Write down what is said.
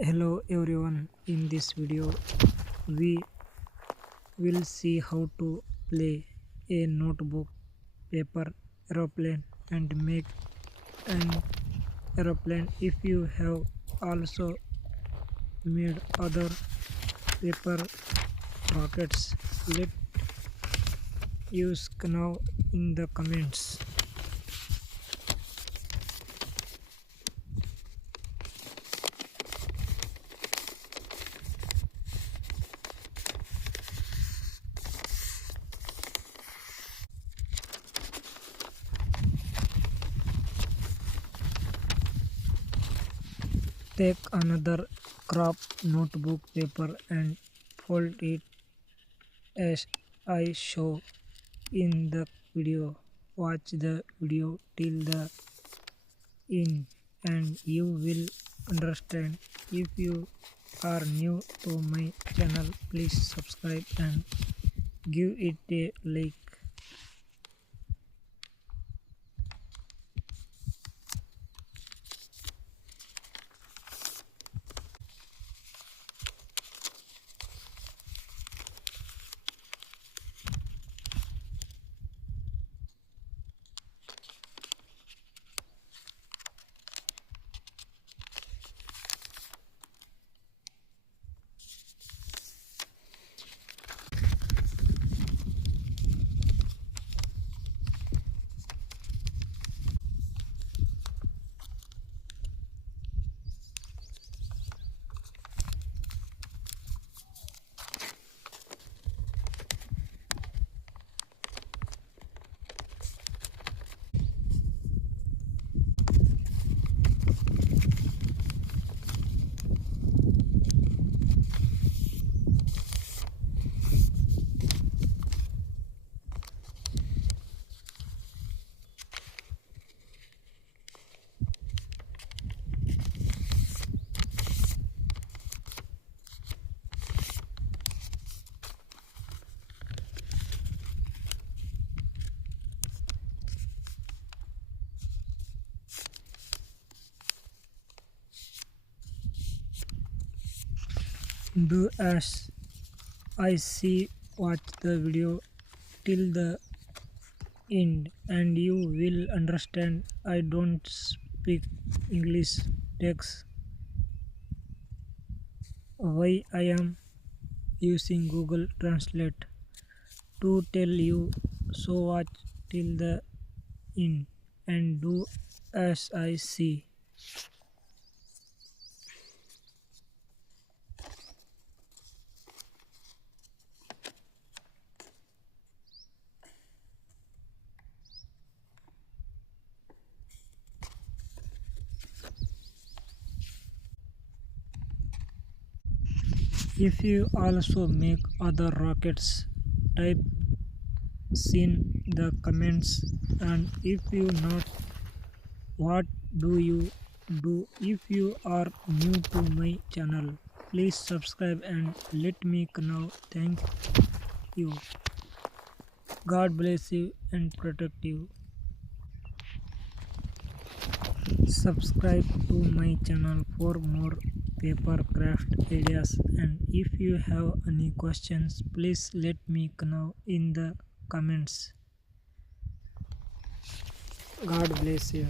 Hello everyone, in this video we will see how to play a notebook, paper, aeroplane and make an aeroplane. If you have also made other paper rockets, let us know in the comments. Take another crop notebook paper and fold it as I show in the video. Watch the video till the end and you will understand. If you are new to my channel, please subscribe and give it a like. Do as I see, watch the video till the end and you will understand. I don't speak English. Text why I am using Google Translate to tell you. So watch till the end and do as I see. If you also make other rockets, type in the comments. And if you not, what do you do? If you are new to my channel, please subscribe and let me know. Thank you. God bless you and protect you. Subscribe to my channel for more paper craft ideas, and if you have any questions, please let me know in the comments. God bless you.